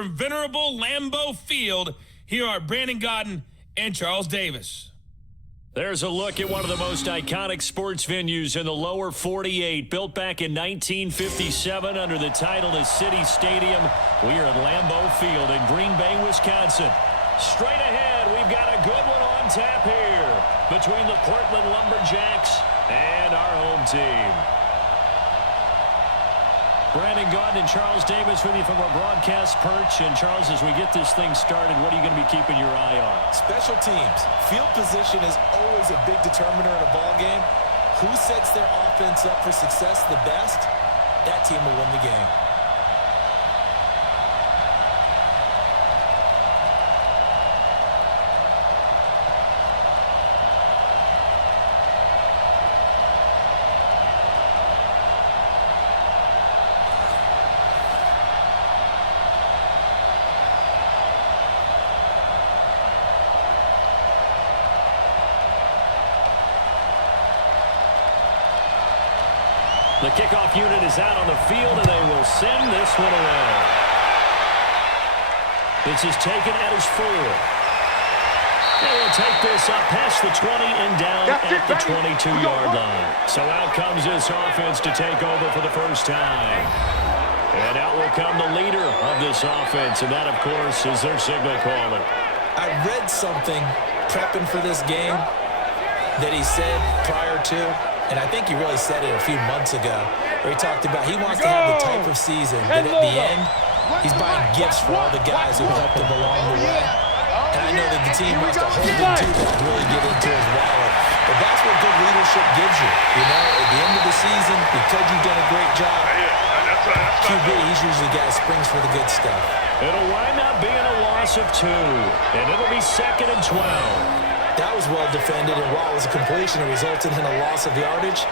From venerable Lambeau Field, here are Brandon Godden and Charles Davis. There's a look at one of the most iconic sports venues in the lower 48. Built back in 1957 under the title of City Stadium. We are at Lambeau Field in Green Bay, Wisconsin. Straight ahead, we've got a good one on tap here between the Portland Lumberjacks and our home team. Brandon Godden and Charles Davis with you from our broadcast perch. And Charles, as we get this thing started, what are you going to be keeping your eye on? Special teams. Field position is always a big determiner in a ball game. Who sets their offense up for success the best, that team will win the game. The kickoff unit is out on the field, and they will send this one away. This is taken at his 4. They will take this up past the 20 and down at the 22-yard line. So out comes this offense to take over for the first time. And out will come the leader of this offense, and that, of course, is their signal caller. I read something prepping for this game that he said prior to, and I think he really said it a few months ago, where he talked about he wants to have the type of season that at the end, he's buying gifts for all the guys who helped him along the way. And I know that the team wants to hold him to that and really get into his wallet. But that's what good leadership gives you. You know, at the end of the season, because you've done a great job, QB, he's usually the guy who springs for the good stuff. It'll wind up being a loss of 2, and it'll be 2nd and 12. That was well defended, and while it was a completion, it resulted in a loss of yardage.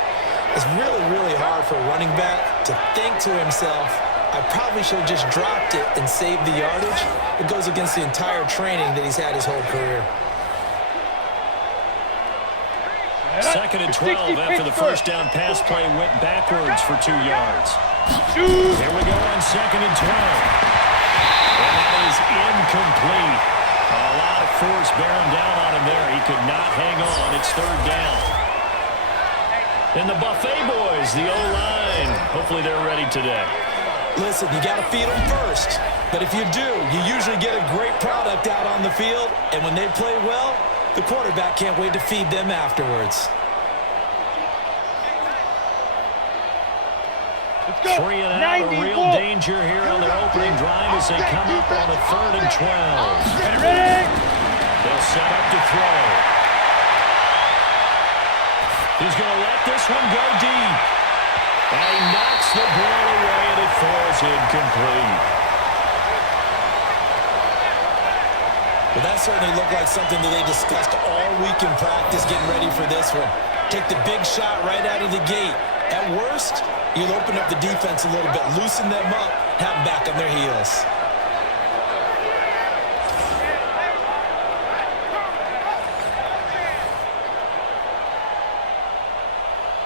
It's really, really hard for a running back to think to himself, I probably should have just dropped it and saved the yardage. It goes against the entire training that he's had his whole career. 2nd and 12 after the first down pass play went backwards for 2 yards. Here we go on 2nd and 12. And that is incomplete. A lot of force bearing down on him there. He could not hang on. It's 3rd down. And the Buffet boys, the O-line, hopefully they're ready today. Listen, you got to feed them first. But if you do, you usually get a great product out on the field. And when they play well, the quarterback can't wait to feed them afterwards. 3 and out, a real danger here on their opening drive as they come up on a 3rd and 12. They'll set up to throw. He's going to let this one go deep. And he knocks the ball away, and it falls incomplete. Well, that certainly looked like something that they discussed all week in practice getting ready for this one. Take the big shot right out of the gate. At worst, you'll open up the defense a little bit, loosen them up, have them back on their heels.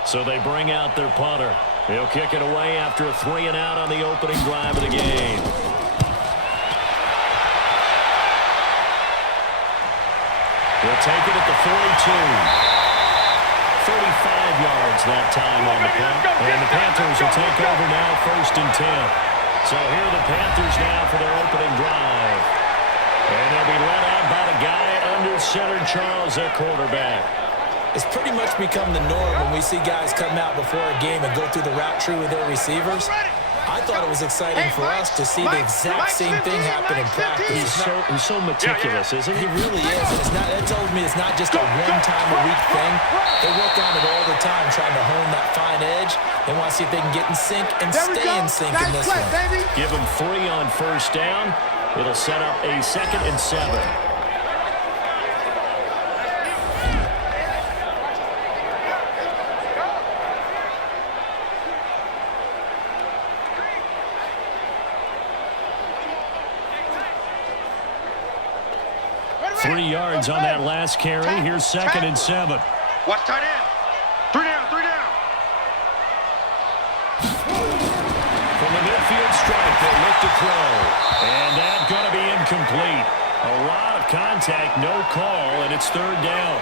So they bring out their punter. He'll kick it away after a 3 and out on the opening drive of the game. He'll take it at the 42. 35 yards that time on the punt. And the Panthers will take over now, 1st and 10. So here are the Panthers now for their opening drive. And they'll be led out by the guy under center, Charles, their quarterback. It's pretty much become the norm when we see guys come out before a game and go through the route tree with their receivers. I thought it was exciting for us to see the exact same thing happen in practice. He's so meticulous, isn't he? He really is. And that tells me it's not just a one-time-a-week thing. They work on it all the time, trying to hone that fine edge. They want to see if they can get in sync and stay in sync in this one. Give them 3 on 1st down. It'll set up a 2nd and 7. 3 yards on that last carry. Here's 2nd and 7. Watch tight end. 3 down, 3 down. From the midfield strike, they look to throw. And that complete. A lot of contact, no call, and it's third down.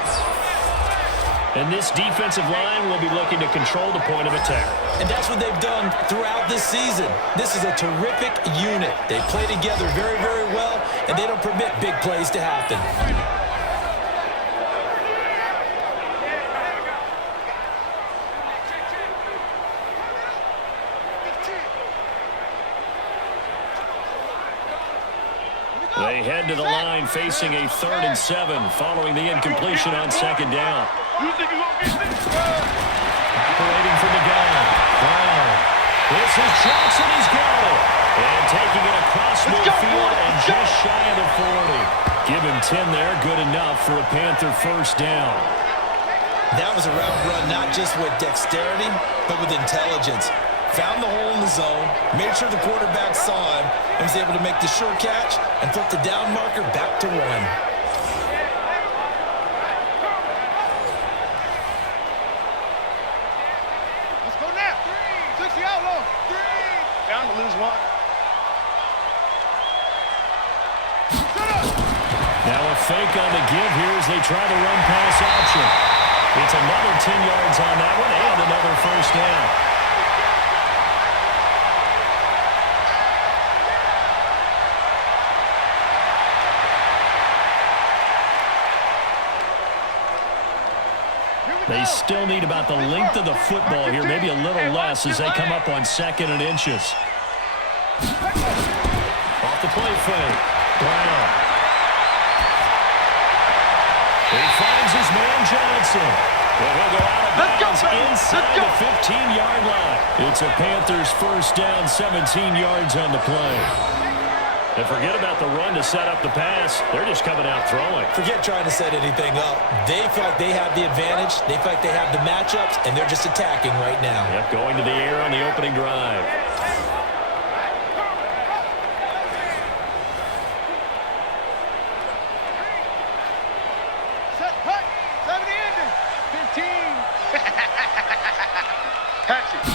And this defensive line will be looking to control the point of attack. And that's what they've done throughout this season. This is a terrific unit. They play together very, very well, and they don't permit big plays to happen. They head to the line facing a 3rd and 7 following the incompletion on 2nd down. Operating from the gun. Brown. This is Johnson. He's got it. And taking it across midfield and just shy of the 40. Give him 10 there. Good enough for a Panther first down. That was a route run not just with dexterity, but with intelligence. Found the hole in the zone, made sure the quarterback saw him, and was able to make the sure catch and flip the down marker back to 1. Let's go now. 60 out low. 3. Down to lose 1. Now a fake on the give here as they try the run pass option. It's another 10 yards on that one and another first down. They still need about the length of the football here, maybe a little less as they come up on 2nd and inches. Off the play fake. Brown. He finds his man Johnson. And he'll go out of bounds inside the 15-yard line. It's a Panthers first down, 17 yards on the play. And forget about the run to set up the pass. They're just coming out throwing. Forget trying to set anything up. They feel like they have the advantage. They feel like they have the matchups, and they're just attacking right now. Yep, going to the air on the opening drive. Set, hut, 70 ending. 15. Catch it.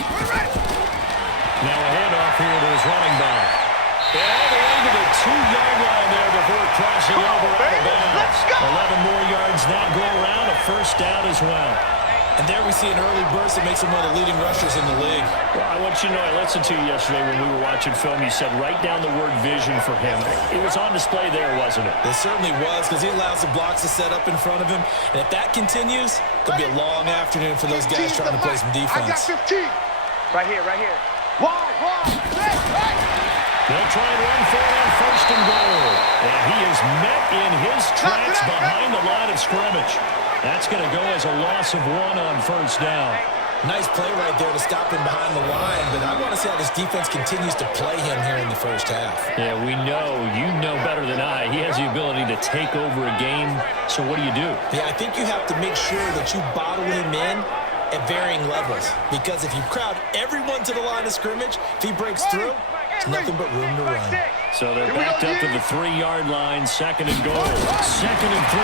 Now a handoff here to his running back. And all the way to the 2-yard line there before crossing over out of bounds. 11 more yards that go around, a first down as well. And there we see an early burst that makes him one of the leading rushers in the league. Well, I want you to know, I listened to you yesterday when we were watching film. You said write down the word vision for him. It was on display there, wasn't it? It certainly was, because he allows the blocks to set up in front of him. And if that continues, it could be a long afternoon for those guys trying to play some defense. I got 15. Right here, right here. Wide. They'll try and run for it on 1st and goal. And he is met in his tracks behind the line of scrimmage. That's going to go as a loss of 1 on 1st down. Nice play right there to stop him behind the line, but I want to see how this defense continues to play him here in the first half. Yeah, we know. You know better than I. He has the ability to take over a game. So what do you do? Yeah, I think you have to make sure that you bottle him in at varying levels, because if you crowd everyone to the line of scrimmage, if he breaks through, it's nothing but room to run. So they're backed up to the 3-yard line, 2nd and goal. 2nd and 3.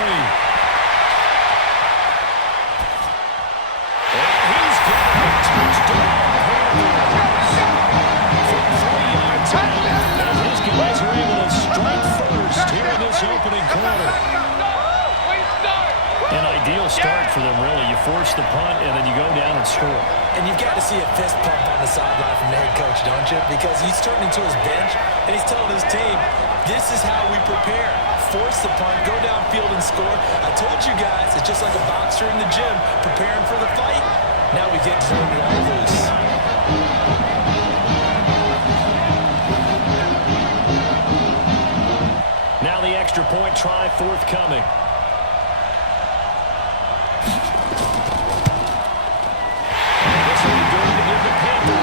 And he's got a touchdown. From 3 yards out, and his guys are able to strike first here in this opening quarter. An ideal start for them, really. You force the punt, and then you go down and score. And you've got to see a fist pump on the sideline from the head coach, don't you? Because he's turning to his bench, and he's telling his team, this is how we prepare. Force the punt, go downfield and score. I told you guys, it's just like a boxer in the gym preparing for the fight. Now we get to turn it all loose. Now the extra point try forthcoming.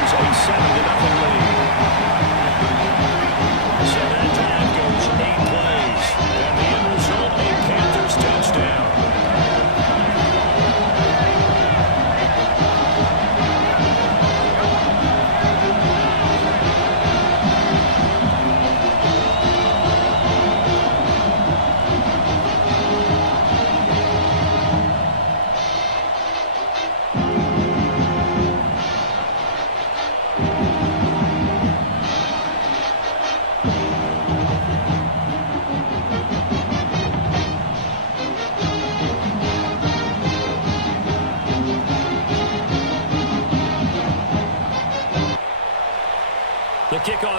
A 7-0 lead. So that drive goes 8 plays. And the end result, a Panthers touchdown.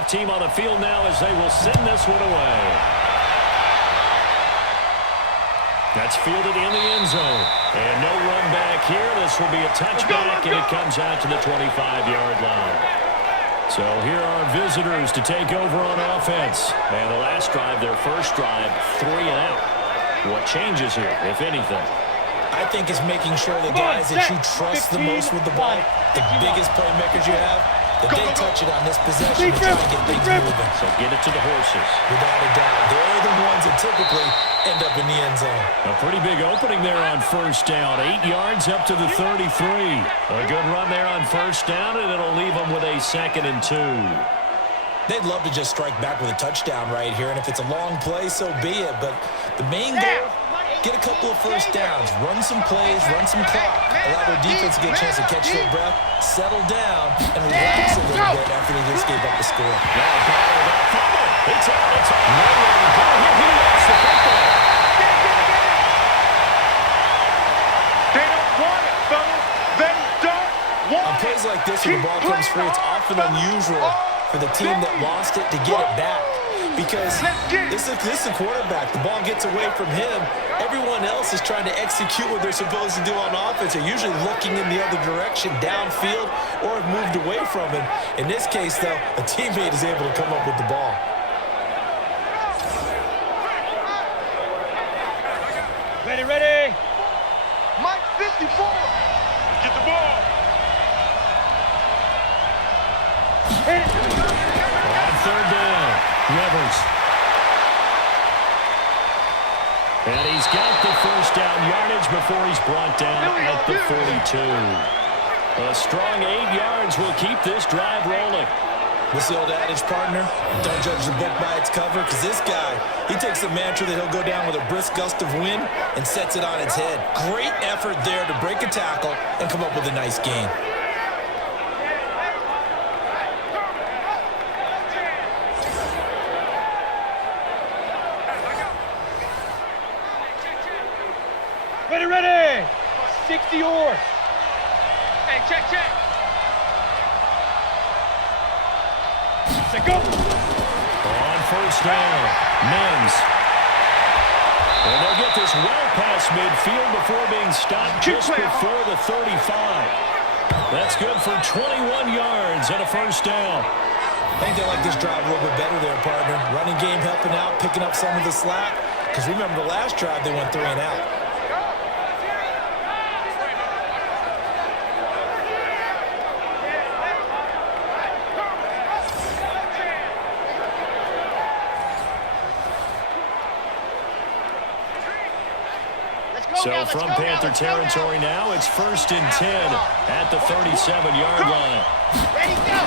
team on the field now as they will send this one away. That's fielded in the end zone. And no run back here. This will be a touchback, and it comes out to the 25-yard line. So here are visitors to take over on offense. And the last drive, their first drive, 3 and out. What changes here, if anything? I think it's making sure the guys that you trust the most with the ball, the biggest playmakers you have, that they touch it on this possession to try and get things moving. So get it to the horses. Without a doubt. They're the ones that typically end up in the end zone. A pretty big opening there on first down. 8 yards up to the 33. A good run there on first down, and it'll leave them with a 2nd and 2. They'd love to just strike back with a touchdown right here, and if it's a long play, so be it. But the main goal, get a couple of first downs, run some plays, run some clock, allow their defense to get a chance to catch their breath, settle down, and relax a little bit after they just gave up the score. It's nowhere to go here. He lost the football. They don't want it, fellas. They don't want it. On plays like this, when the ball comes free, it's often unusual for the team that lost it to get it back. Because this is a quarterback. The ball gets away from him. Everyone else is trying to execute what they're supposed to do on offense. They're usually looking in the other direction, downfield, or have moved away from him. In this case, though, a teammate is able to come up with the ball. Ready, ready. Mike 54. Get the ball. Hit it. On third down, Rivers. And he's got the first down yardage before he's brought down at the 42. A strong 8 yards will keep this drive rolling. What's the old adage, partner? Don't judge the book by its cover, because this guy, he takes the mantra that he'll go down with a brisk gust of wind and sets it on its head. Great effort there to break a tackle and come up with a nice gain. Ready, ready. 60 yours. Hey, check. Set, go. On first down, Mims. And they'll get this well past midfield before being stopped just before the 35. That's good for 21 yards and a first down. I think they like this drive a little bit better there, partner. Running game helping out, picking up some of the slack. Because remember, the last drive they went 3 and out. So from Panther territory now, it's 1st and 10 at the 37-yard line. Ready, go.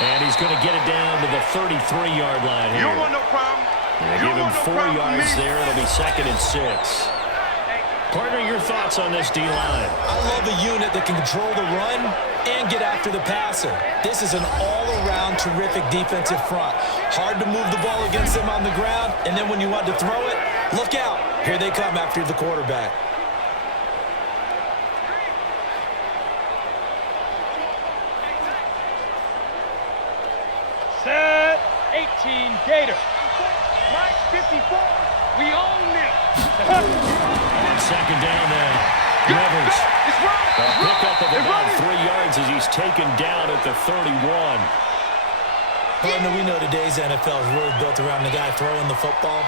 And he's going to get it down to the 33-yard line here. You don't want no problem. They give him 4 yards there. It'll be 2nd and 6. Partner, your thoughts on this D-line? I love a unit that can control the run and get after the passer. This is an all-around terrific defensive front. Hard to move the ball against them on the ground, and then when you want to throw it, look out. Here they come after the quarterback. Set. 18 Gator. Mike 54. We own it. On 2nd down now, Rivers. A pickup of about 3 yards as he's taken down at the 31. Partner, we know today's NFL is really built around the guy throwing the football.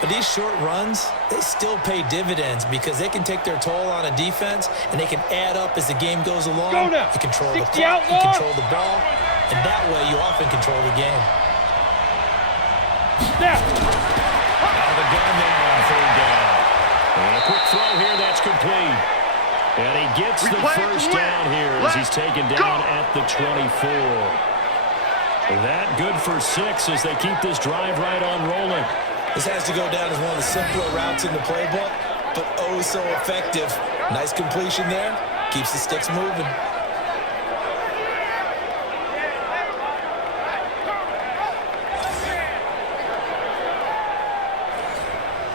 But these short runs, they still pay dividends because they can take their toll on a defense, and they can add up as the game goes along. Go now. You control the 60 clock, you outlaw. control the ball, and that way you often control the game. Now. Out of the gun there on 3rd down. And a quick throw here, that's complete. And he gets the first down here as he's taken down at the 24. That good for 6 as they keep this drive right on rolling. This has to go down as one of the simpler routes in the playbook, but oh so effective. Nice completion there. Keeps the sticks moving.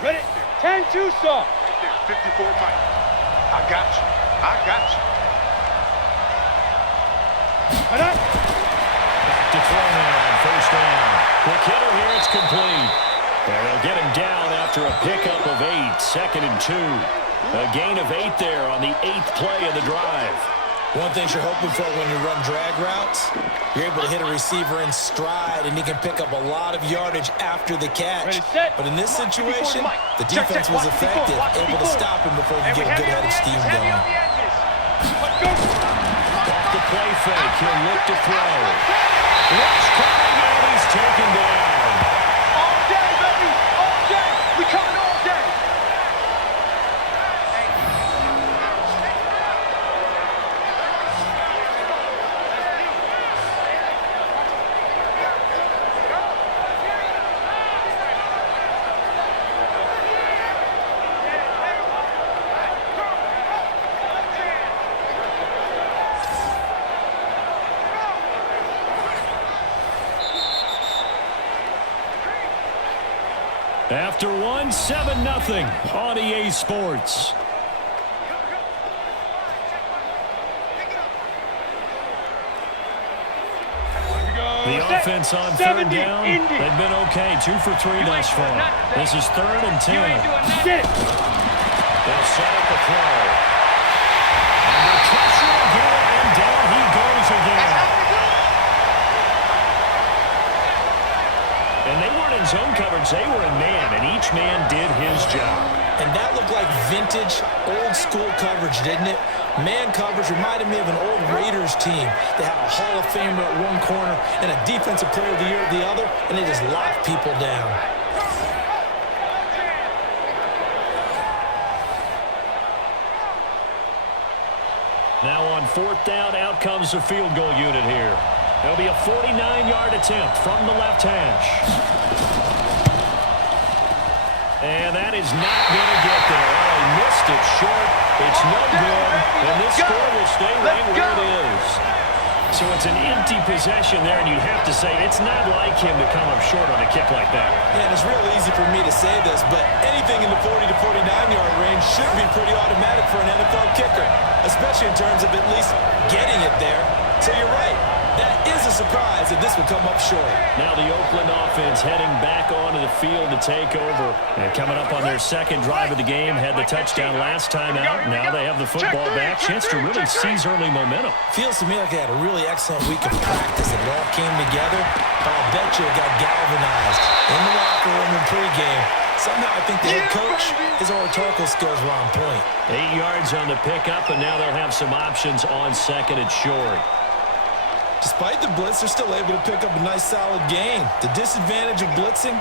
Ready. 10-2 saw. 54 Mike. I got you. Back to throw now on first down. Quick hitter here, it's complete. And they'll get him down after a pickup of 8, 2nd and 2. A gain of 8 there on the 8th play of the drive. One thing you're hoping for when you run drag routes, you're able to hit a receiver in stride, and he can pick up a lot of yardage after the catch. But in this situation, the defense was effective, able to stop him before he could get a good head of steam going. Off the play fake, he'll look to throw. Rush coming, and he's taken down. All day, baby, all day. We coming all day. After 1, 7-0 on EA Sports. The offense on 3rd down, they've been okay. 2 for 3 thus far. This is 3rd and 10. They'll set up the throw. Under pressure again, and down he goes again. And they weren't in zone coverage, they were in man, and each man did his job. And that looked like vintage, old-school coverage, didn't it? Man coverage reminded me of an old Raiders team. They had a Hall of Famer at one corner and a Defensive Player of the Year at the other, and they just locked people down. Now on 4th down, out comes the field goal unit here. There'll be a 49-yard attempt from the left hash. And that is not going to get there. Oh, he missed it short. It's no good. And this score will stay right where it is. So it's an empty possession there, and you have to say it's not like him to come up short on a kick like that. Yeah, and it's real easy for me to say this, but anything in the 40 to 49-yard range should be pretty automatic for an NFL kicker, especially in terms of at least getting it there. So you're right. That is a surprise that this would come up short. Now the Oakland offense heading back onto the field to take over. And coming up on their 2nd drive of the game, had the touchdown last time out. Now they have the football back. Chance to really seize early momentum. Feels to me like they had a really excellent week of practice. It all came together. But I'll bet you it got galvanized in the locker room in pregame. Somehow I think the head coach, his rhetorical skills were on point. 8 yards on the pickup, and now they'll have some options on 2nd and short. Despite the blitz, they're still able to pick up a nice solid gain. The disadvantage of blitzing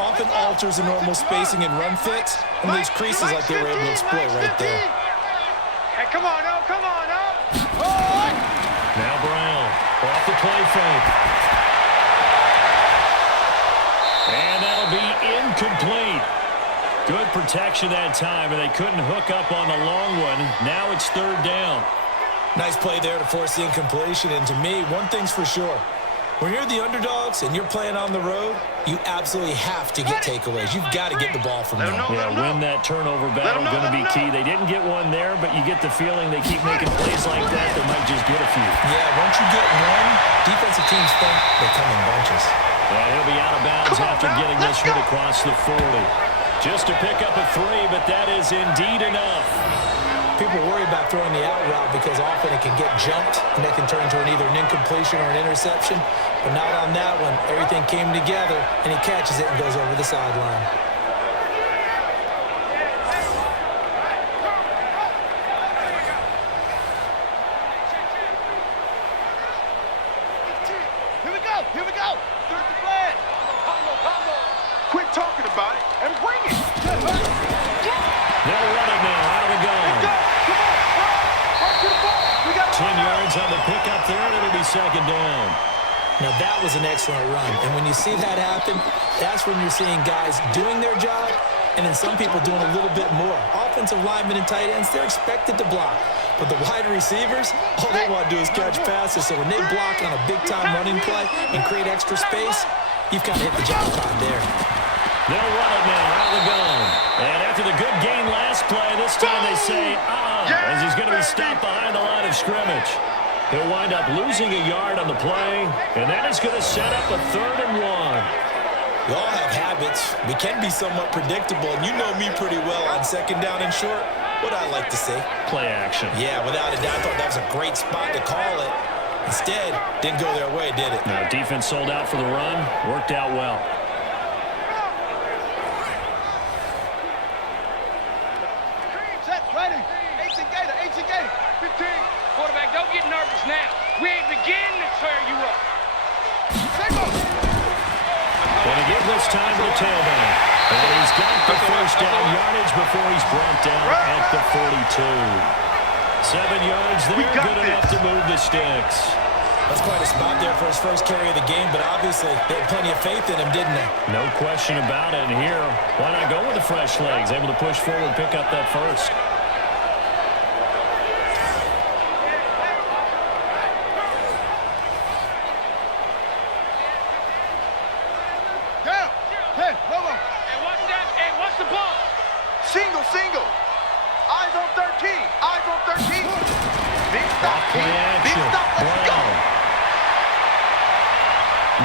often alters the normal spacing and run fits, and leaves creases like they were able to exploit right there. Hey, come on, now, come on, now. Now Brown, off the play fake. And that'll be incomplete. Good protection that time, and they couldn't hook up on the long one. Now it's 3rd down. Nice play there to force the incompletion, and to me, one thing's for sure. When you're the underdogs and you're playing on the road, you absolutely have to get takeaways. You've got to get the ball from them. Yeah, win that turnover battle, going to be key. They didn't get one there, but you get the feeling they keep making plays like that, they might just get a few. Yeah, once you get one, defensive teams think they come in bunches. Yeah, he'll be out of bounds after getting this one across the 40. Just to pick up a 3, but that is indeed enough. People worry about throwing the out route because often it can get jumped and that can turn into either an incompletion or an interception. But not on that one. Everything came together, and he catches it and goes over the sideline. Here we go, here we go. There's the plan. Combo. Quit talking about it and bring it. They'll run it now out of the gun. 10 yards on the pickup there, and it'll be 2nd down. Now, that was an excellent run. And when you see that happen, that's when you're seeing guys doing their job and then some people doing a little bit more. Offensive linemen and tight ends, they're expected to block. But the wide receivers, all they want to do is catch passes. So when they block on a big-time running play and create extra space, you've kind of hit the jackpot there. They'll run it now out of the gun. And after the good gain last play, this time they say, as he's going to be stopped behind the line of scrimmage. He'll wind up losing a yard on the play, and that is going to set up a 3rd and 1. We all have habits. We can be somewhat predictable, and you know me pretty well on 2nd down and short. What I like to see. Play action. Yeah, without a doubt, I thought that was a great spot to call it. Instead, didn't go their way, did it? No, defense sold out for the run. Worked out well. Set, ready. 18 Gator. 15. Quarterback, don't get nervous now. We ain't beginning to tear you up. Going to give this time to the tailback. And he's got the first down yardage before he's brought down at the 42. 7 yards there, good enough to move the sticks. That's quite a spot there for his first carry of the game, but obviously they had plenty of faith in him, didn't they? No question about it. And here, why not go with the fresh legs? Able to push forward, pick up that first. Down. Hey, Lobo. Hey, watch that. Hey, watch the ball. Single. Eyes on 13. Big stop. Play action. Let's go.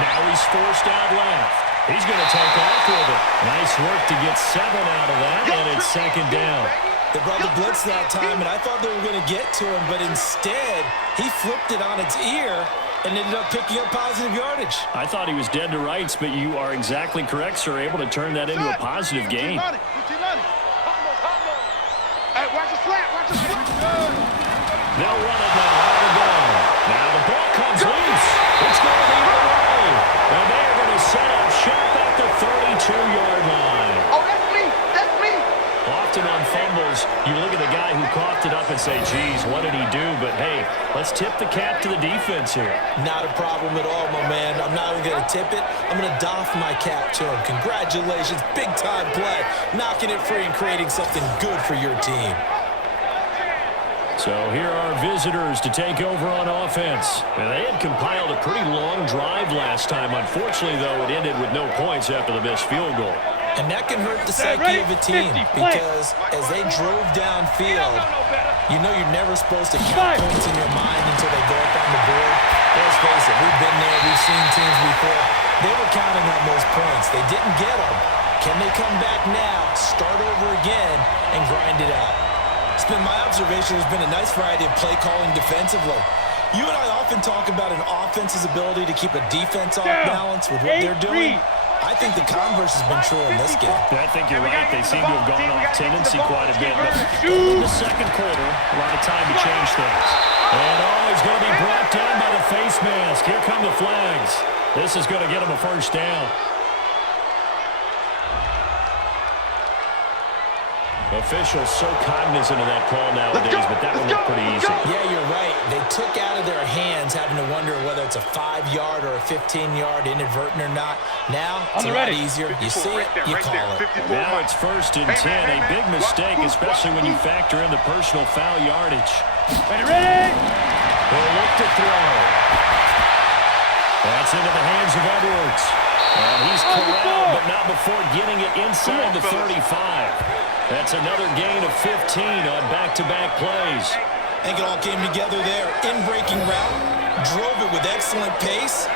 Now he's forced out left. He's going to take off with it. Nice work to get 7 out of that, and it's 2nd down. They brought the blitz that time, and I thought they were going to get to him, but instead, he flipped it on its ear and ended up picking up positive yardage. I thought he was dead to rights, but you are exactly correct, sir. Able to turn that into a positive gain. 15-money. Hey, watch the slant. They'll run it now. Out of goal. Now the ball comes loose. It's going to be away. And they're going to set up shop at the 32-yard line. Oh, that's me. Often on fumbles, you look at the guy who coughed it up and say, geez, what did he do? But, hey, let's tip the cap to the defense here. Not a problem at all, my man. I'm not even going to tip it. I'm going to doff my cap to him. Congratulations. Big-time play. Knocking it free and creating something good for your team. So here are visitors to take over on offense. And they had compiled a pretty long drive last time. Unfortunately, though, it ended with no points after the missed field goal. And that can hurt the psyche of a team because as they drove downfield, you know you're never supposed to count points in your mind until they go up on the board. Let's face it, we've been there, we've seen teams before. They were counting on those points. They didn't get them. Can they come back now, start over again, and grind it out? It's been my observation there's been a nice variety of play calling defensively. You and I often talk about an offense's ability to keep a defense off balance with what they're doing. I think the converse has been true in this game. I think you're right. They seem to have gone off tendency quite a bit. But in the second quarter, a lot of time to change things. And he's going to be brought down by the face mask. Here come the flags. This is going to get him a first down. Officials so cognizant of that call nowadays, but that one looked pretty easy. Yeah, you're right. They took out of their hands having to wonder whether it's a 5-yard or a 15-yard inadvertent or not. Now, it's a lot easier. You see it, you call it. Now it's 1st and 10. A big mistake, especially when you factor in the personal foul yardage. Ready? They'll look to throw. That's into the hands of Edwards. And he's corralled, but not before getting it inside the 35. That's another gain of 15 on back-to-back plays. I think it all came together there. In-breaking route, drove it with excellent pace.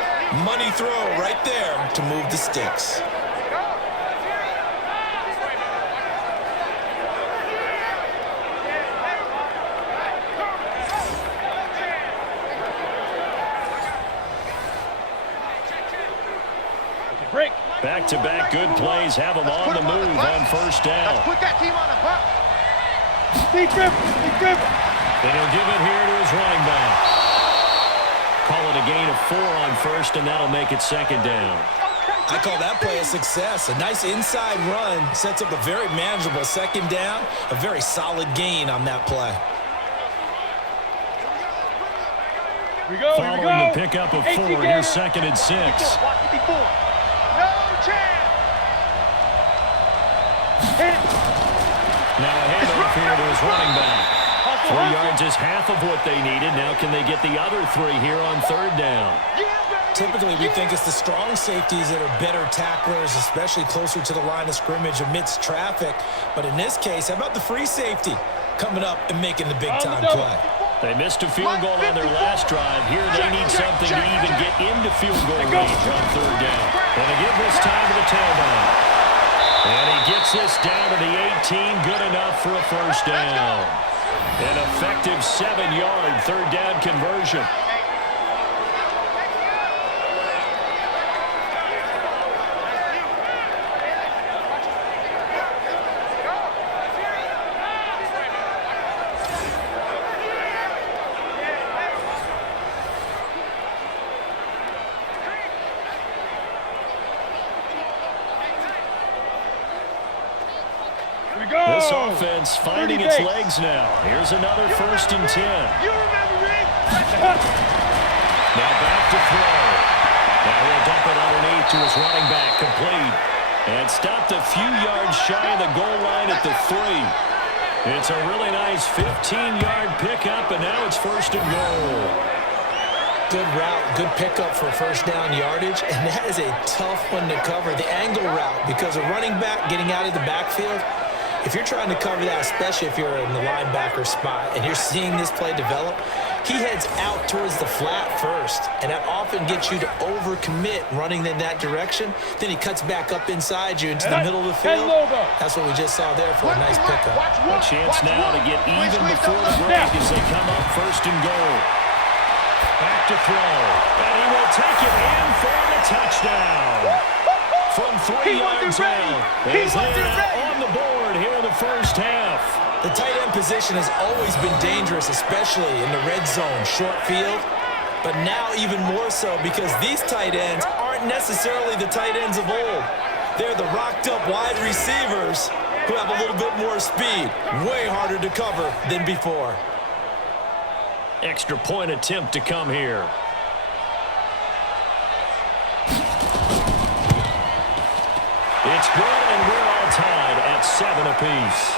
Money throw right there to move the sticks. Back-to-back good plays have them on the move on first down. Put that team on the bump. Deep grip. Then he'll give it here to his running back. Call it a gain of 4 on first, and that'll make it 2nd down. I call that play a success. A nice inside run sets up a very manageable 2nd down. A very solid gain on that play. Here we go. Following the pickup of 4, here's 2nd and 6. No chance. Now a handoff here to his running back. 3 yards is half of what they needed. Now can they get the other 3 here on 3rd down? Typically, we think it's the strong safeties that are better tacklers, especially closer to the line of scrimmage amidst traffic. But in this case, how about the free safety coming up and making the big-time play? They missed a field goal on their last drive. Here they need something to even get into field goal range on third down. And they give this time to the tailback. And he gets this down to the 18. Good enough for a first down. An effective 7-yard third down conversion. This offense finding its legs now. Here's another 1st and 10. You remember it? Now back to throw. Now he'll dump it underneath to his running back, complete. And stopped a few yards shy of the goal line at the 3. It's a really nice 15-yard pickup, and now it's 1st and goal. Good route, good pickup for first down yardage, and that is a tough one to cover. The angle route, because a running back getting out of the backfield, if you're trying to cover that, especially if you're in the linebacker spot and you're seeing this play develop, he heads out towards the flat first, and that often gets you to overcommit running in that direction. Then he cuts back up inside you into the middle of the field. That's what we just saw there for a nice pickup. A chance now to get even before the break as they come up 1st and goal. Back to throw. And he will take it in for the touchdown. From 3 yards out. He's on the board here in the first half. The tight end position has always been dangerous, especially in the red zone, short field. But now even more so because these tight ends aren't necessarily the tight ends of old. They're the rocked-up wide receivers who have a little bit more speed. Way harder to cover than before. Extra point attempt to come here. It's good, and we're all tied at 7 apiece.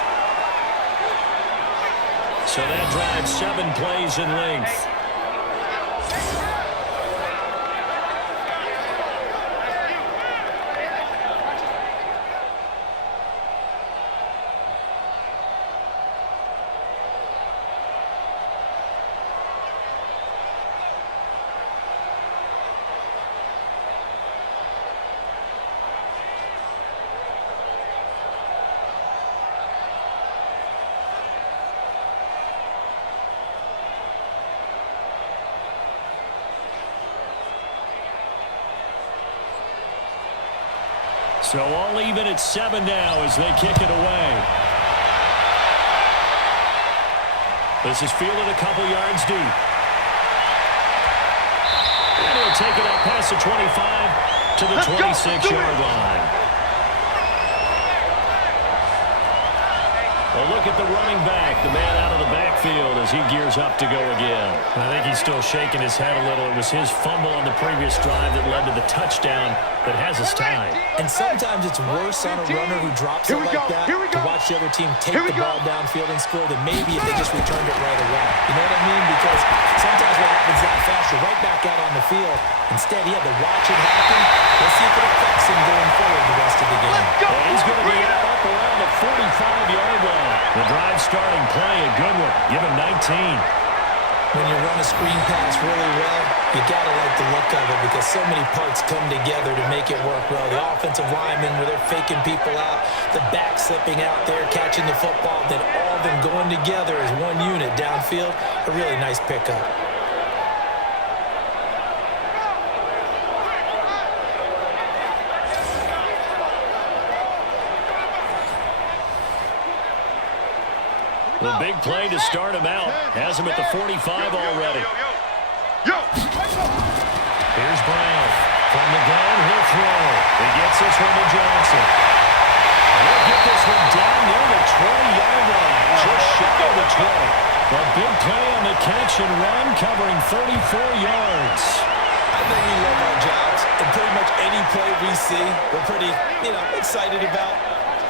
So that drives 7 plays in length. So all even at 7 now as they kick it away. This is fielded a couple yards deep. And he'll take it up past the 25 to the 26-yard line. Well, look at the running back, the man out of the backfield as he gears up to go again. I think he's still shaking his head a little. It was his fumble on the previous drive that led to the touchdown that has us tied. And sometimes it's worse on a runner who drops it like that to watch the other team take the ball downfield and score than maybe if they just returned it right away. You know what I mean? Because sometimes what happens that fast, you're right back out on the field. Instead, he had to watch it happen. Let's see if it affects him going forward the rest of the game. Well, he's going to be up around the 45-yard line. The drive starting play, a good one. Give him 19. When you run a screen pass really well, you got to like the look of it because so many parts come together to make it work well. The offensive linemen where they're faking people out, the back slipping out there, catching the football, then all of them going together as one unit downfield. A really nice pickup. The big play to start him out. Has him at the 45 already. Here's Brown. From the gun, he'll throw. He gets this one to Johnson. He'll get this one down near the 20-yard line. Just shy of the 20. A big play on the catch and run, covering 34 yards. I think we love our jobs. And pretty much any play we see, we're pretty, excited about.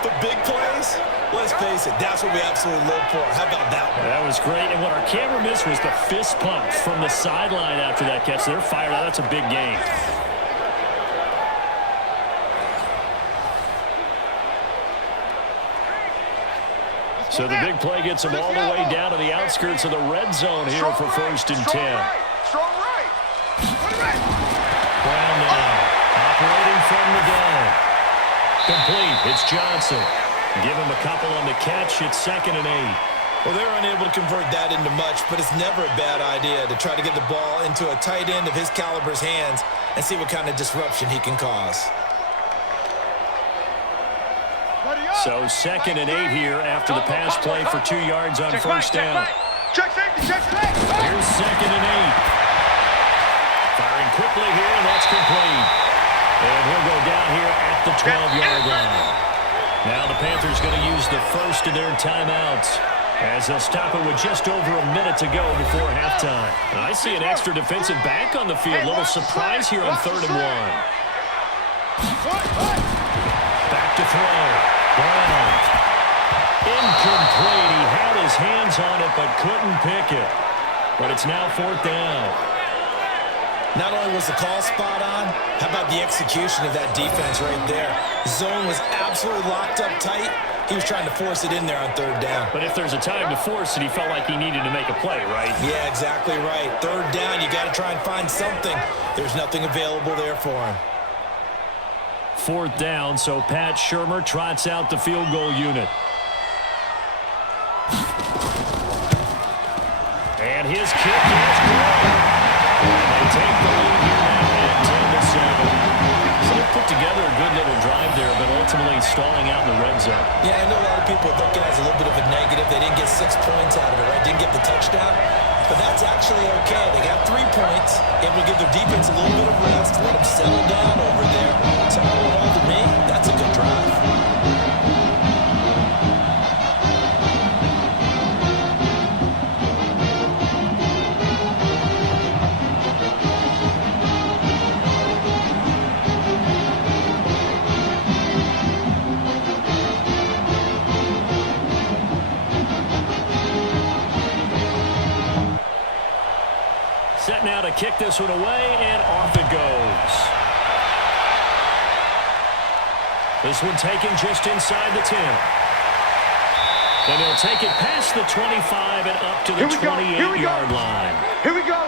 But big plays, let's face it, that's what we absolutely live for. How about that one? That was great. And what our camera missed was the fist pump from the sideline after that catch. They're fired out. That's a big game. So the big play gets them all the way down to the outskirts of the red zone here for 1st and 10. Strong right. Brown now, operating from the gun. Complete. It's Johnson. Give him a couple on the catch. It's 2nd and 8. Well, they're unable to convert that into much, but it's never a bad idea to try to get the ball into a tight end of his caliber's hands and see what kind of disruption he can cause. So 2nd and 8 here after the pass play for 2 yards on 1st down. Check safety, check safety. Here's 2nd and 8. Firing quickly here, and that's complete. And he'll go down here at the 12-yard line. Now the Panthers going to use the first of their timeouts as they'll stop it with just over a minute to go before halftime. And I see an extra defensive back on the field. A little surprise here on 3rd and 1. Back to throw. Brown. Incomplete. He had his hands on it but couldn't pick it. But it's now 4th down. Not only was the call spot on, how about the execution of that defense right there? Zone was absolutely locked up tight. He was trying to force it in there on 3rd down. But if there's a time to force it, he felt like he needed to make a play, right? Yeah, exactly right. 3rd down, you got to try and find something. There's nothing available there for him. 4th down, so Pat Shurmur trots out the field goal unit. And his kick is good. They take the lead here now at 10-7. So they put together a good little drive there, but ultimately stalling out in the red zone. Yeah, I know a lot of people look at it as a little bit of a negative. They didn't get 6 points out of it, right? Didn't get the touchdown. But that's actually okay. They got 3 points. Able to give their defense a little bit of rest, let them settle down over there. So all in all, to me, that's a good drive. Set now to kick this one away, and off it goes. This one taken just inside the 10. And he'll take it past the 25 and up to the 28-yard line. Here we go.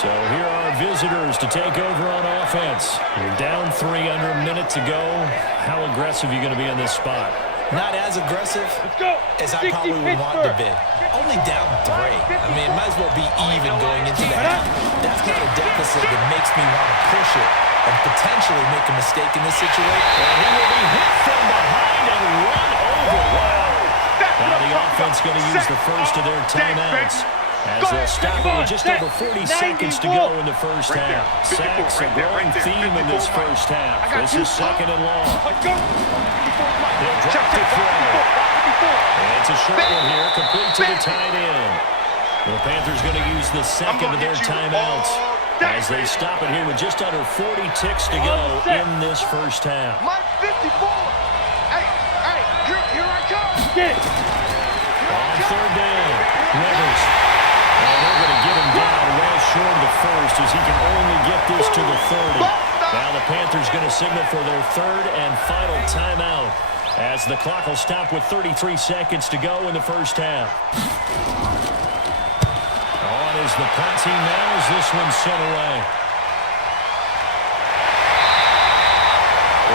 So here are visitors to take over on offense. You're down 3 under a minute to go. How aggressive are you going to be in this spot? Not as aggressive as I probably would want to be. Only down 3. I mean, it might as well be even going into the half. That's not a deficit that makes me want to push it and potentially make a mistake in this situation. And he will be hit from behind and run over. Wow. Now the offense going to use the first of their timeouts as they'll stop it with just over 40 seconds to go in the first half. Sacks a growing theme in this first half. This is 2nd and long. They'll drop to throw. And it's a short one here, complete to the tight end. The Panthers going to use the second of their timeouts as they stop it here with just under 40 ticks to go in this first half. Mike 54. Hey, here I come. On 3rd down, Rivers. And they're going to get him down well short of the first as he can only get this to the 30. Now the Panthers going to signal for their 3rd and final timeout as the clock will stop with 33 seconds to go in the first half. On is the punt team now as this one's sent away.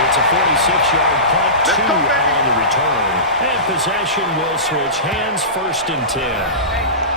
It's a 46-yard punt, 2 on the return. And possession will switch hands, 1st and 10.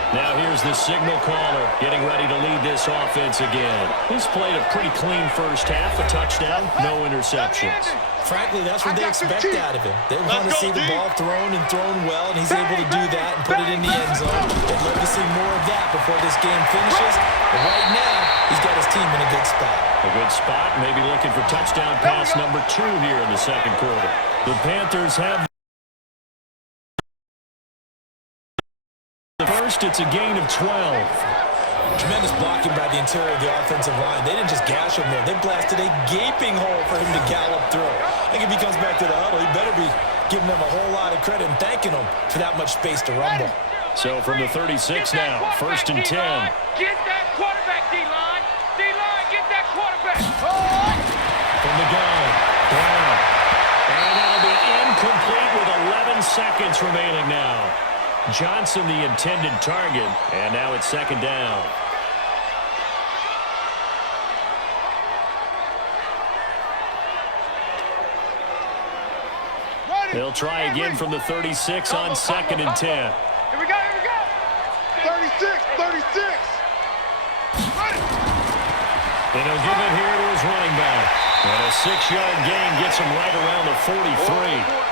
Now here's the signal caller getting ready to lead this offense again. He's played a pretty clean first half, a touchdown, no interceptions. Frankly, that's what they expect out of him. They want to see the ball thrown and thrown well, and he's able to do that and put it in the end zone. They'd love to see more of that before this game finishes. But right now, he's got his team in a good spot. A good spot, maybe looking for touchdown pass number 2 here in the 2nd quarter. The Panthers have the first. It's a gain of 12. Tremendous blocking by the interior of the offensive line. They didn't just gash him there. They blasted a gaping hole for him to gallop through. I think if he comes back to the huddle, he better be giving them a whole lot of credit and thanking them for that much space to rumble. So from the 36 now, 1st and 10. Get that quarterback, D-line. D-line, get that quarterback. From the gun, Brown. And that'll be seconds remaining now. Johnson the intended target, and now it's second down. They'll try again from the 36 on 2nd and 10. Here we go, here we go. 36, 36. And he'll give it here to his running back. And a 6-yard gain gets him right around the 43.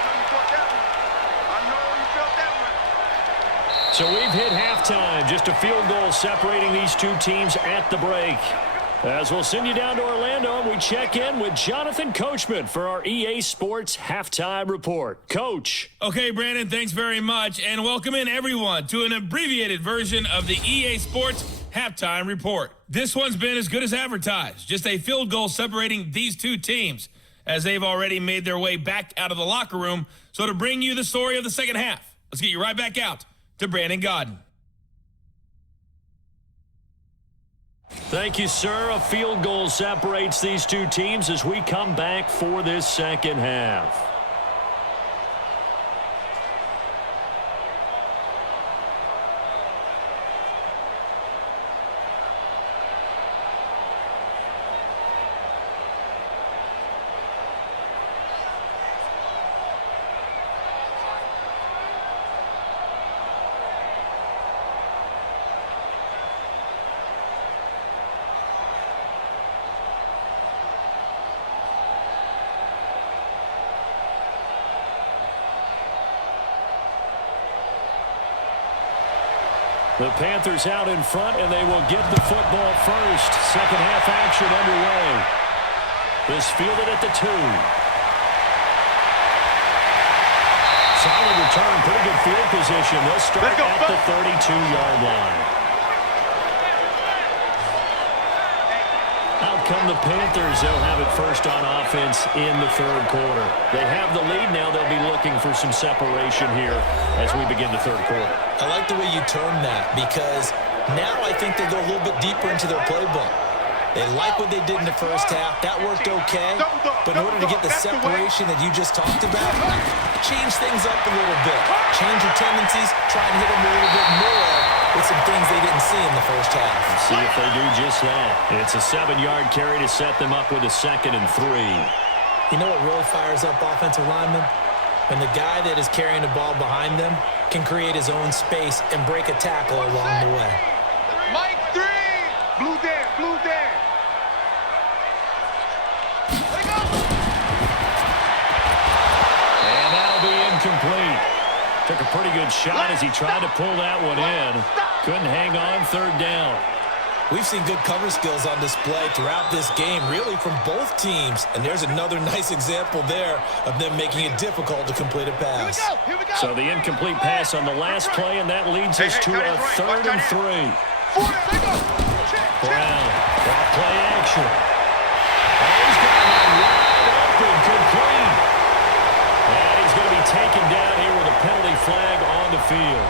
So we've hit halftime. Just a field goal separating these two teams at the break. As we'll send you down to Orlando, we check in with Jonathan Coachman for our EA Sports Halftime Report. Coach. Okay, Brandon, thanks very much. And welcome in, everyone, to an abbreviated version of the EA Sports Halftime Report. This one's been as good as advertised. Just a field goal separating these two teams as they've already made their way back out of the locker room. So to bring you the story of the second half, let's get you right back out to Brandon Gaudin. Thank you, sir. A field goal separates these two teams as we come back for this second half. The Panthers out in front, and they will get the football first. Second half action underway. This fielded at the 2. Solid return, pretty good field position. They'll start at the 32-yard line. Out come the Panthers. They'll have it first on offense in the third quarter. They have the lead now. They'll be looking for some separation here as we begin the third quarter. I like the way you term that because now I think they go a little bit deeper into their playbook. They like what they did in the first half. That worked okay. But in order to get the separation that you just talked about, change things up a little bit. Change your tendencies. Try and hit them a little bit more with some things they didn't see in the first half. See if they do just that. It's a 7-yard carry to set them up with a 2nd and 3. You know what really fires up offensive linemen? When the guy that is carrying the ball behind them can create his own space and break a tackle along the way. Mike 3. Blue Dan, blue Dan. Let it go. And that'll be incomplete. Took a pretty good shot as he tried to pull that one in. Couldn't hang on, 3rd down. We've seen good cover skills on display throughout this game, really from both teams. And there's another nice example there of them making it difficult to complete a pass. Here we go. So the incomplete pass on the last play, and that leads us to a 3rd and 3. Brown, off play action. And he's got one wide open, complete. And he's going to be taken down here with a penalty flag on the field.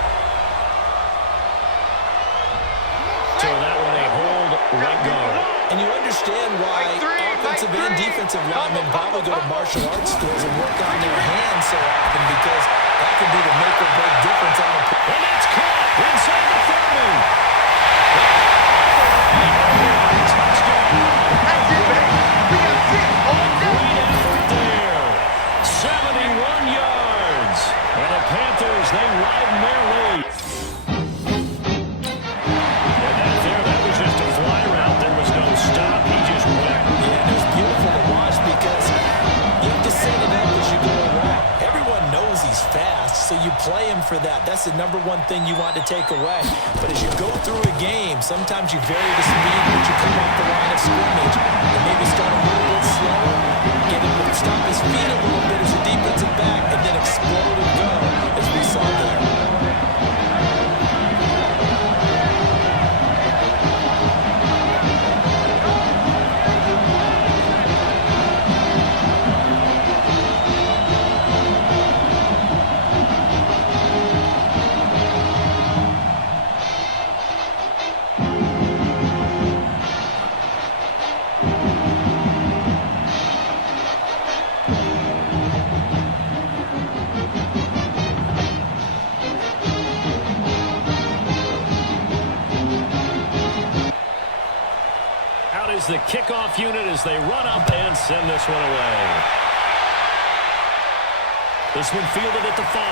So that one a hold right guard. And you understand why offensive and defensive linemen probably go to martial arts schools and work on their hands so often because that can be the make or break difference on a play. And that's caught inside the 30. That's it, baby. We got 6 all day. Great effort there. 71 yards. And the Panthers, they widen their lead. That was just a fly route. There was no stop. He just went. Yeah, it was beautiful to watch because you have to set it up as you go around. Everyone knows he's fast, so you play him for that. That's the number one thing you want to take away. But as you go through a game, sometimes you vary the speed when you come off the line of scrimmage and maybe start a little bit slower, get him to stop his feet a little bit as a defensive back, and then explode and go, as we saw there. Out is the kickoff unit as they run up and send this one away. This one fielded at the 5.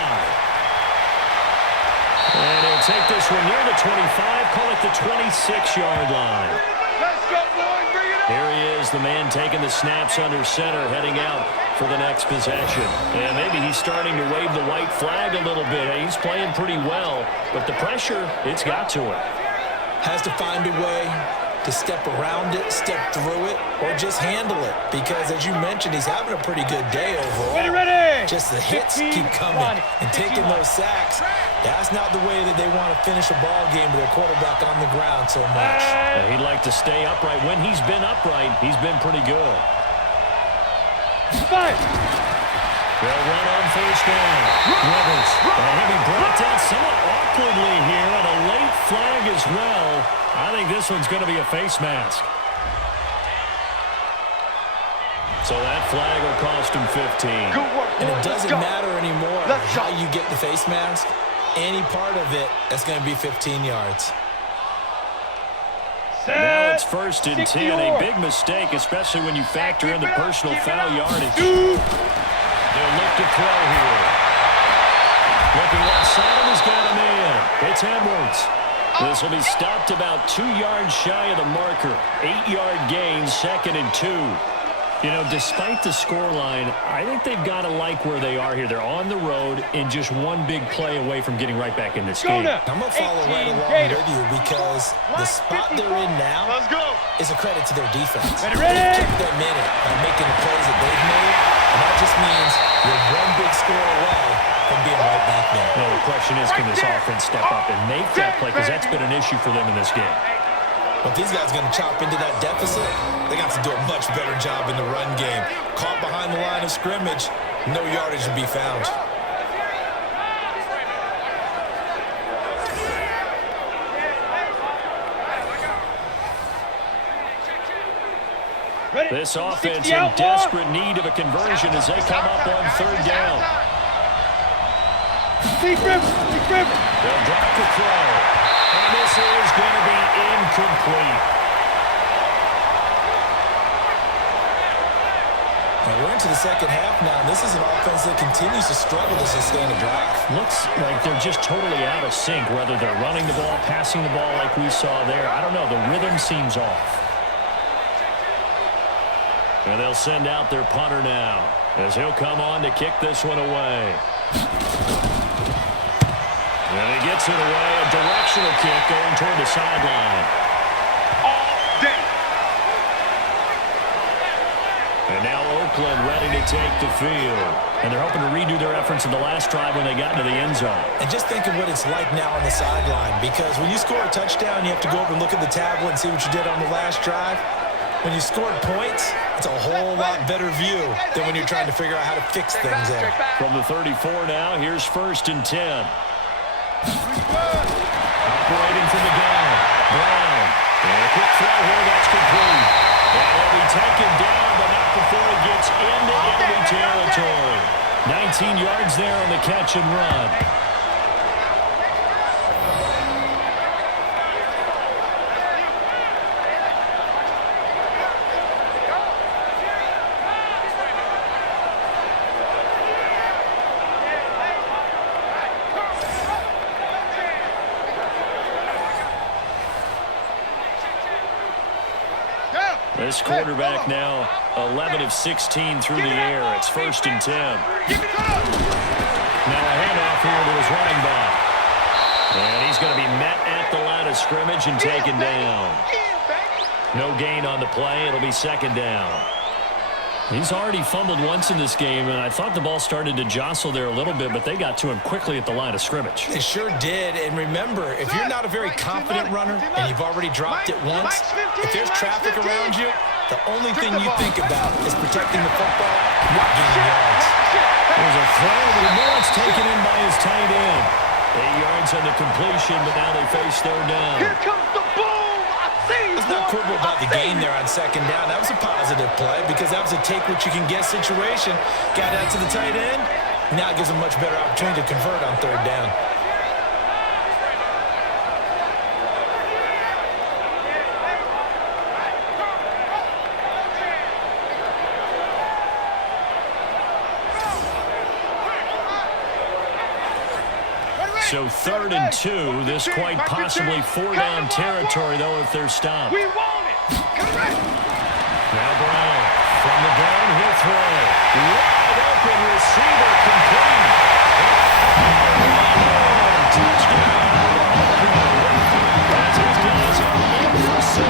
And he'll take this one near the 25, call it the 26-yard line. Let's go, boys. Bring it up. Here he is, the man taking the snaps under center, heading out for the next possession. And maybe he's starting to wave the white flag a little bit. He's playing pretty well, but the pressure, it's got to him. Has to find a way to step around it, step through it, or just handle it. Because, as you mentioned, he's having a pretty good day overall. Ready. Just the hits keep coming and taking those sacks. That's not the way that they want to finish a ball game with their quarterback on the ground so much. He'd like to stay upright. When he's been upright, he's been pretty good. 5. They'll run on first down. Rivers, and he'll be brought down somewhat awkwardly here, and a late flag as well. I think this one's going to be a face mask. So that flag will cost him 15. Good work. And it doesn't matter anymore how you get the face mask. Any part of it, that's going to be 15 yards. Now it's first and 10. A big mistake, especially when you factor in the personal foul yardage. They'll look to throw here. Looking left side, and he's got a man. It's Edwards. This will be stopped about 2 yards shy of the marker. 8-yard gain, 2nd and 2. You know, despite the scoreline, I think they've got to like where they are here. They're on the road and just one big play away from getting right back in this game. I'm going to follow right along with you because the spot they're in now is a credit to their defense. They've kept them in it by making the plays that they've made, and that just means you're one big score away from being right back there. No, the question is, can this offense step up and make that play? Because that's been an issue for them in this game. But these guys are going to chop into that deficit. They got to do a much better job in the run game. Caught behind the line of scrimmage, no yardage to be found. This offense in desperate need of a conversion as they come up on third down. They'll drop the throw. And this is going to be incomplete. And we're into the second half now, and this is an offense that continues to struggle to sustain a drive. Looks like they're just totally out of sync, whether they're running the ball, passing the ball like we saw there. I don't know. The rhythm seems off. And they'll send out their punter now as he'll come on to kick this one away. And he gets it away, a directional kick going toward the sideline. All day. And now Oakland ready to take the field. And they're hoping to redo their efforts in the last drive when they got into the end zone. And just think of what it's like now on the sideline, because when you score a touchdown, you have to go over and look at the tablet and see what you did on the last drive. When you scored points, it's a whole lot better view than when you're trying to figure out how to fix things there. From the 34 now, here's 1st and 10. Operating from the gun, Brown. And a quick throw here, that's complete. And he'll be taken down, but not before he gets into enemy territory. 19 yards there on the catch and run. This quarterback now 11 of 16 through the air. It's 1st and 10. Now a handoff here to his running back. And he's going to be met at the line of scrimmage and taken down. No gain on the play. It'll be 2nd down. He's already fumbled once in this game, and I thought the ball started to jostle there a little bit, but they got to him quickly at the line of scrimmage. They sure did. And remember, if you're not a very confident runner and you've already dropped it once, if there's traffic around you, the only thing you think about is protecting the football, not gaining yards. There's a throw, but now it's taken in by his tight end. 8 yards on the completion, but now they face third down. Here comes the boom. Let's not quibble about the gain there on 2nd down. That was a positive play because that was a take-what-you-can-get situation. Got out to the tight end. Now it gives them a much better opportunity to convert on 3rd down. So 3rd and 2. This quite possibly 4-down territory, though, if they're stopped. We want it. Correct. Now Brown from the downhill throw. Wide open receiver complete. Touchdown. As his guys are in for 6.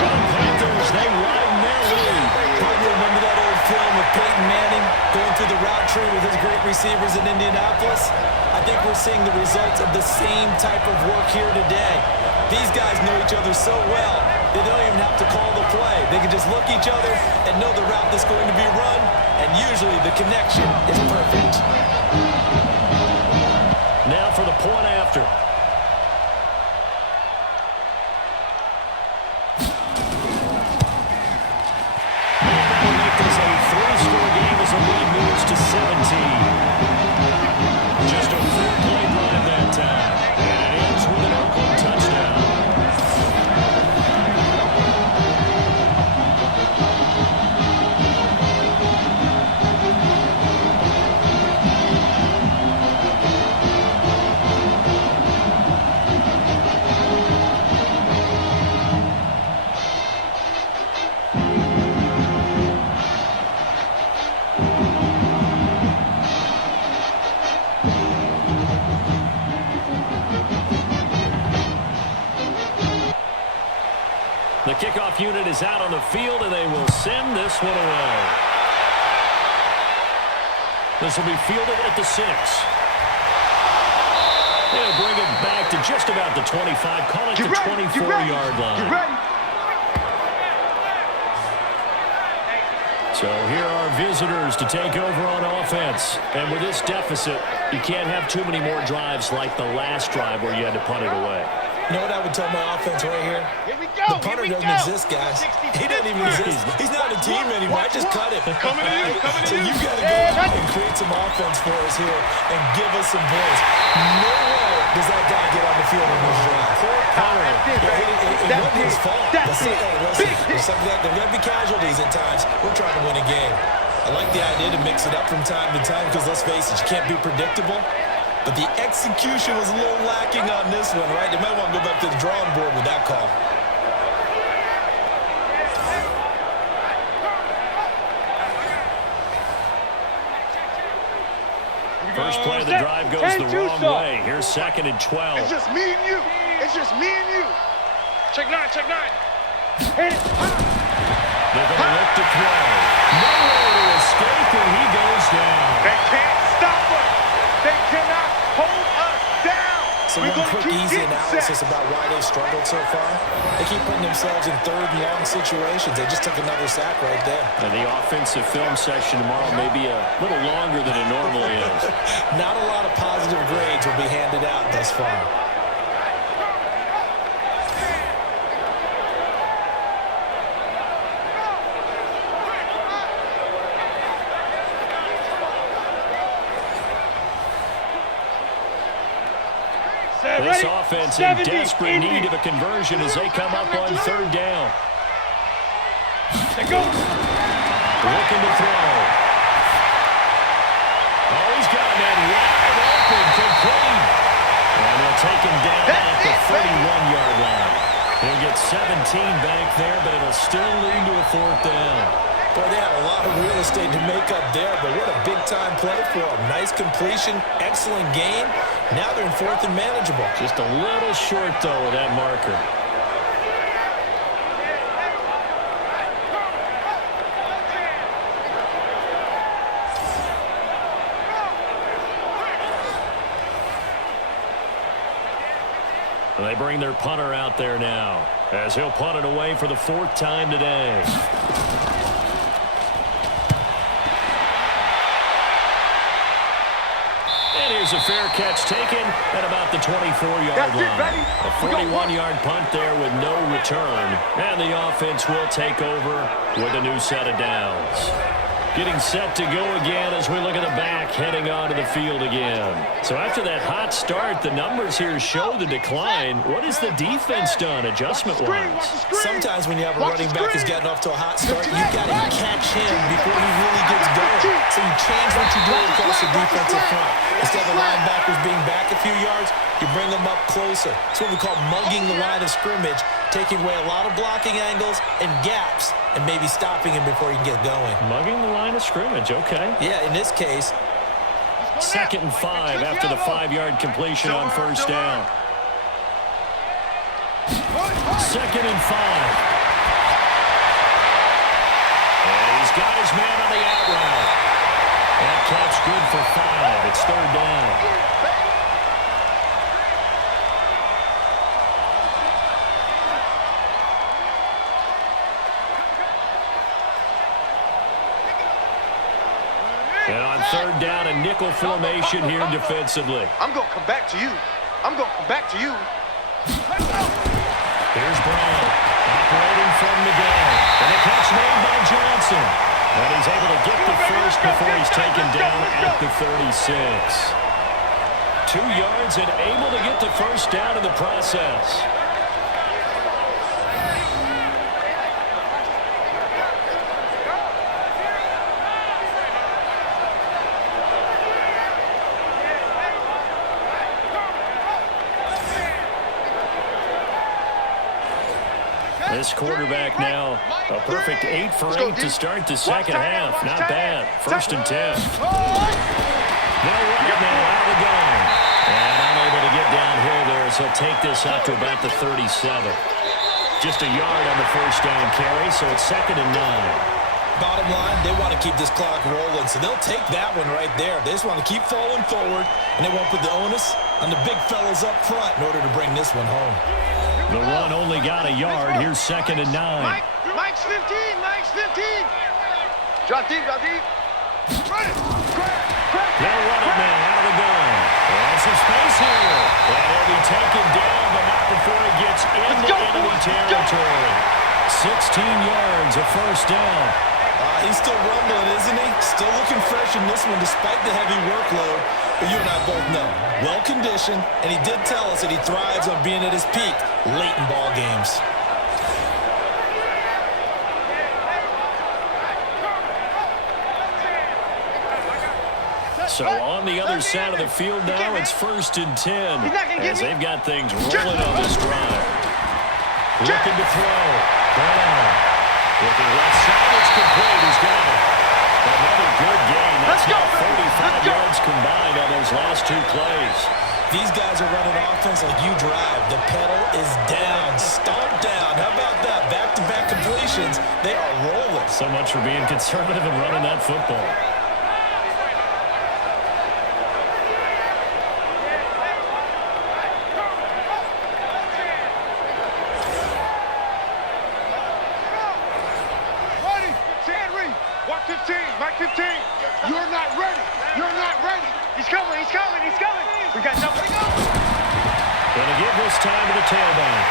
The Panthers, they widen their lead. Probably remember that old film with Peyton Manning going through the route tree with his great receivers in Indianapolis? I think we're seeing the results of the same type of work here today. These guys know each other so well, they don't even have to call the play. They can just look each other and know the route that's going to be run, and usually the connection is perfect. Now for the point after. The lead moves to 17. Just a 4-play drive that time. And it ends with an Oakland touchdown. The kickoff unit is out on the field, and they will send this one away. This will be fielded at the 6. They'll bring it back to just about the 25, call it the 24-yard line. Get ready. So here are visitors to take over on offense. And with this deficit, you can't have too many more drives like the last drive where you had to punt it away. You know what I would tell my offense right here? Here we go. The punter doesn't exist, guys. He doesn't even exist. He's not a team anymore. I just cut him. Coming to you. Coming to So you. you got to go out and create some offense for us here and give us some points. No way does that guy get on the field in this drive. It wasn't his fault. But say, hey, listen, there's going to be casualties at times. We're trying to win a game. I like the idea to mix it up from time to time because, let's face it, you can't be predictable. But the execution was a little lacking on this one, right? They might want to go back to the drawing board with that call. First play of the drive goes the wrong way. Here's 2nd and 12. It's just me and you. It's just me and you. Check 9. They're going to look to throw. Nowhere to escape, and he goes down. They can't stop us. They cannot hold us down. So one quick, easy analysis about why they've struggled so far. They keep putting themselves in 3rd and long situations. They just took another sack right there. And the offensive film section tomorrow may be a little longer than it normally is. Not a lot of positive grades will be handed out thus far. This offense in desperate need of a conversion as they come up on 3rd down. Looking to throw. Oh, he's got that wide open, complete. And they'll take him down at the 41-yard line. He'll get 17 back there, but it'll still lead to a 4th down. Boy, they had a lot of real estate to make up there, but what a big-time play for them. Nice completion, excellent gain. Now they're in 4th and manageable. Just a little short, though, of that marker. They bring their punter out there now as he'll punt it away for the 4th time today. And here's a fair catch taken at about the 24-yard line. A 41-yard punt there with no return. And the offense will take over with a new set of downs. Getting set to go again as we look at the back heading onto the field again. So after that hot start, the numbers here show the decline. What has the defense done adjustment-wise? Sometimes when you have a running back who's gotten off to a hot start, you've got to catch him before he really gets going. So you change what you do across the defensive front. Instead of the linebackers being back a few yards, you bring them up closer. It's what we call mugging the line of scrimmage, taking away a lot of blocking angles and gaps, and maybe stopping him before he can get going. Mugging the line of scrimmage, okay. Yeah, in this case. 2nd and 5 after the 5-yard completion on first down. 2nd and 5. And he's got his man on the out route. That catch good for 5. It's 3rd down. And on 3rd down, a nickel formation here defensively. I'm going to come back to you. I'm going to come back to you. Here's Brown, operating from the gun. And a catch made by Johnson. And he's able to get the first before he's taken down at the 36. 2 yards and able to get the first down in the process. This quarterback now, a perfect 8 for 8 to start the second half. Not bad. 1st and 10. They'll run it now out of the gun. And unable to get downhill there, so take this up to about the 37. Just a yard on the first down carry, so it's 2nd and 9. Bottom line, they want to keep this clock rolling, so they'll take that one right there. They just want to keep falling forward, and they won't put the onus on the big fellas up front in order to bring this one home. The run only got a yard. Here's 2nd and 9. Mike's 15. Mike's 15. Drop deep. Run it. They'll run it now out of the gun. And some space here. And he'll be taken down, but not before he gets into enemy territory. 16 yards, a first down. He's still rumbling, isn't he? Still looking fresh in this one despite the heavy workload. But you and I both know, well-conditioned, and he did tell us that he thrives on being at his peak late in ball games. So on the other side of the field now, it's 1st and 10 as they've got things rolling on this drive. Looking to throw. Brown. Looking left side, it's complete. He's got it. Another good game. That's now 45 yards combined on those last 2 plays. These guys are running offense like you drive. The pedal is down. Stomp down. How about that? Back-to-back completions. They are rolling. So much for being conservative and running that football. Mike 15. You're not ready. You're not ready. He's coming. He's coming. He's coming. We got something. Gonna give this time to the tailback.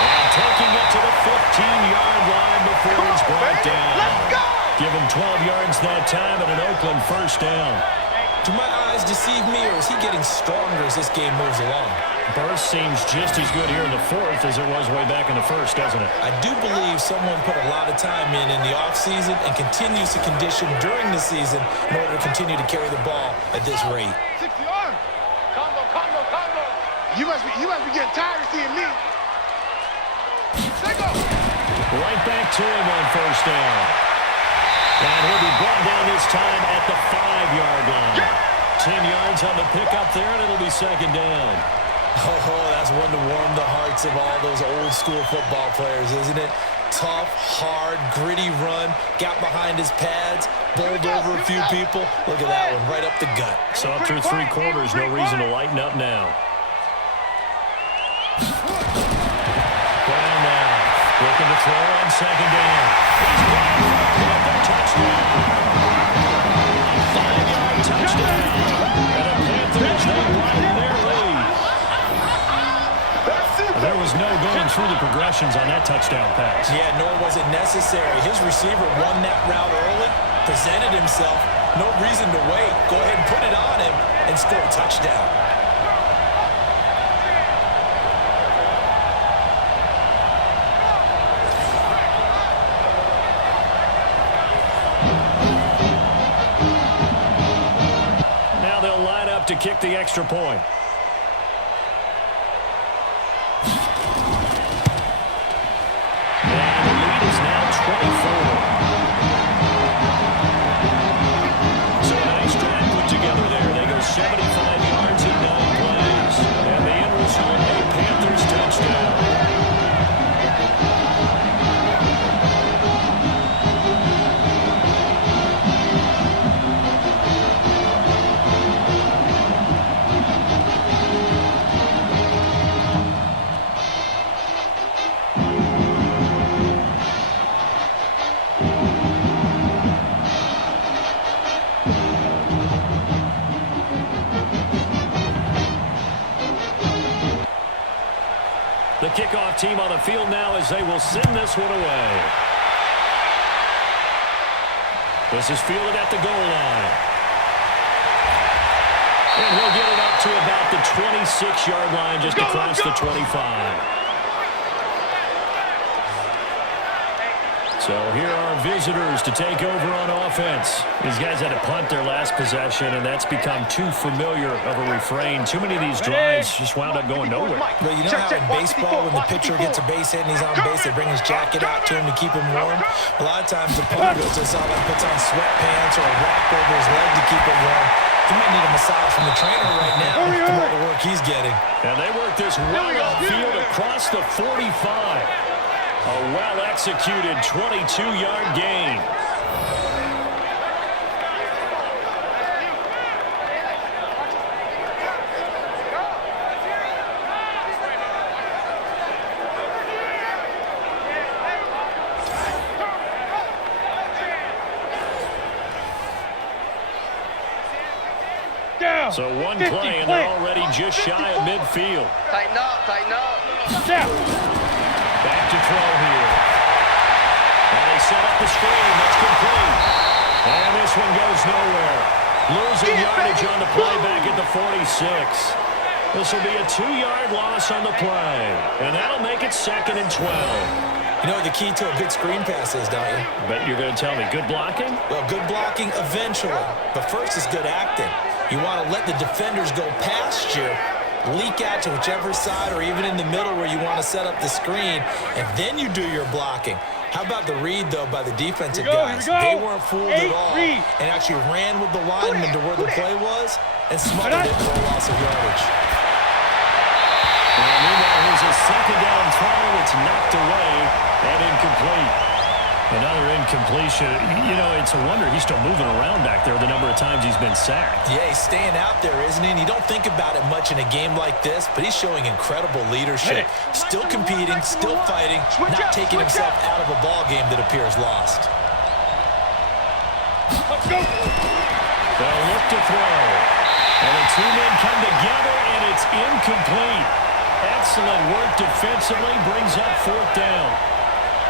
And taking it to the 15-yard line before he's brought down. Let's go. Give him 12 yards that time and an Oakland first down. Do my eyes deceive me, or is he getting stronger as this game moves along? Burst seems just as good here in the 4th as it was way back in the 1st, doesn't it? I do believe someone put a lot of time in the offseason and continues to condition during the season in order to continue to carry the ball at this rate. 60 yards. Combo. You must be getting tired of seeing me. Right back to him on first down. And he'll be brought down this time at the 5-yard line. 10 yards on the pickup there, and it'll be 2nd down. Oh, that's one to warm the hearts of all those old-school football players, isn't it? Tough, hard, gritty run, got behind his pads, bowled over a few people. Look at that one, right up the gut. So up through 3 quarters, no reason to lighten up now. Brown now, looking to throw on 2nd down. He's got the touchdown. 5-yard touchdown. And the Panthers, they widen their lead. There was no going through the progressions on that touchdown pass. Yeah, nor was it necessary. His receiver won that route early, presented himself. No reason to wait. Go ahead and put it on him and score a touchdown. Now they'll line up to kick the extra point. And the lead is now 24. So a nice drive put together there. They go 75 yards in 9 plays. And the end result, a Panthers touchdown. The kickoff team on the field now as they will send this one away. This is fielded at the goal line. And he'll get it up to about the 26-yard line, just across the 25. So here are visitors to take over on offense. These guys had a punt their last possession, and that's become too familiar of a refrain. Too many of these drives just wound up going nowhere. Well, you know how in baseball, when the pitcher gets a base hit and he's on base, they bring his jacket out to him to keep him warm? A lot of times the punter goes to someone, puts on sweatpants or a wrap over his leg to keep it warm. He might need a massage from the trainer right now from all the work he's getting. And they work this well upfield across the 45. A well-executed 22-yard gain. So one play, and they're already just shy of midfield. Tighten up, tighten up. Back to throw here. And they set up the screen. That's complete. And this one goes nowhere. Losing yardage on the play back at the 46. This will be a 2-yard loss on the play. And that'll make it 2nd and 12. You know what the key to a good screen pass is, don't you? Bet you're going to tell me good blocking? Well, good blocking eventually. But first is good acting. You want to let the defenders go past you, leak out to whichever side or even in the middle where you want to set up the screen, and then you do your blocking. How about the read, though, by the defensive guys? They weren't fooled at all and actually ran with the lineman to where the play was and smothered it for a loss of yardage. And meanwhile, here's a 2nd down throw. It's knocked away and incomplete. Another incompletion. You know, it's a wonder he's still moving around back there the number of times he's been sacked. Yeah, he's staying out there, isn't he? And you don't think about it much in a game like this, but he's showing incredible leadership. Still competing, still fighting, not taking himself out of a ball game that appears lost. They'll look to throw. And the two men come together, and it's incomplete. Excellent work defensively, brings up 4th down.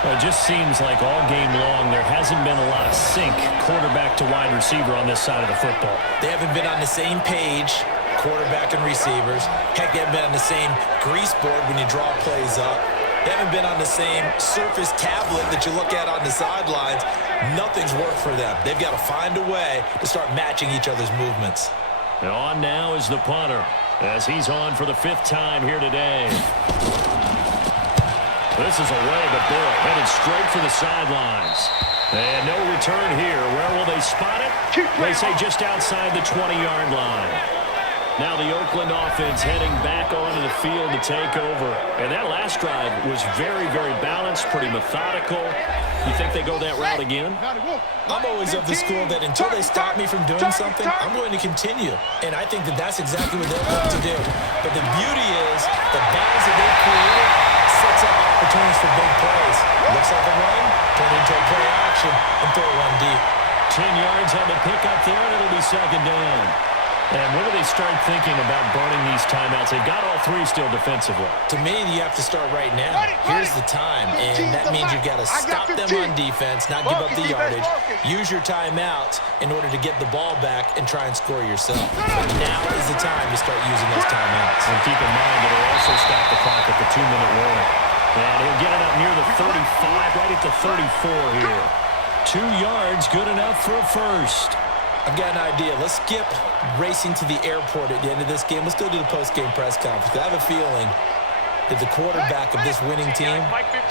Well, it just seems like all game long there hasn't been a lot of sync quarterback to wide receiver on this side of the football. They haven't been on the same page, quarterback and receivers. Heck, they haven't been on the same grease board when you draw plays up. They haven't been on the same Surface tablet that you look at on the sidelines. Nothing's worked for them. They've got to find a way to start matching each other's movements. And on now is the punter as he's on for the 5th time here today. This is away, but boy, headed straight for the sidelines. And no return here. Where will they spot it? They say just outside the 20-yard line. Now the Oakland offense heading back onto the field to take over. And that last drive was very, very balanced, pretty methodical. You think they go that route again? I'm always of the school that until they stop me from doing something, I'm going to continue. And I think that that's exactly what they're going to do. But the beauty is the balance that they've created sets up opportunities for big plays. Looks like a run, turn into a play action, and throw one deep. 10 yards on the pickup there, and it'll be 2nd down. And when do they start thinking about burning these timeouts? They've got all three still defensively. To me, you have to start right now. Here's the time, and that means you've got to stop them on defense, not give up the yardage, use your timeouts in order to get the ball back and try and score yourself. But now is the time to start using those timeouts. And keep in mind that it'll also stop the clock at the 2-minute warning. And he'll get it up near the 35, right at the 34 here. 2 yards, good enough for a first. I've got an idea. Let's skip racing to the airport at the end of this game. Let's go to the post-game press conference. I have a feeling that the quarterback of this winning team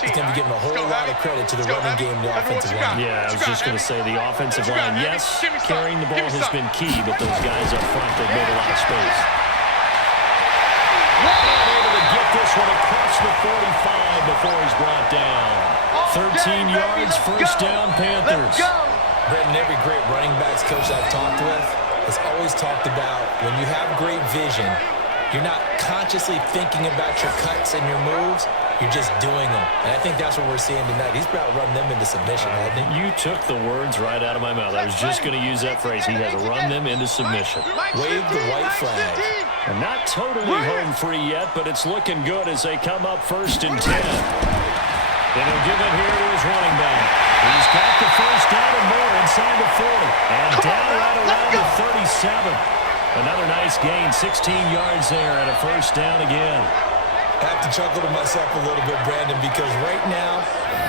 is going to be giving a whole lot of credit to the running game and the offensive line. Yeah, I was just going to say the offensive line, yes, carrying the ball has been key, but those guys up front, they've made a lot of space. Able to get this one across the 45 before he's brought down. 13 yards, first down, Panthers. Brendan, every great running backs coach I've talked with has always talked about when you have great vision, you're not consciously thinking about your cuts and your moves, you're just doing them. And I think that's what we're seeing tonight. He's about to run them into submission, hasn't he? You took the words right out of my mouth. I was just going to use that phrase. He has run them into submission. Wave the white flag. And not totally home free yet, but it's looking good as they come up 1st and 10. And he'll give it here to his running back. He's got the first down and more inside the 40. And down right around the 37. Another nice gain, 16 yards there and a first down again. I have to chuckle to myself a little bit, Brandon, because right now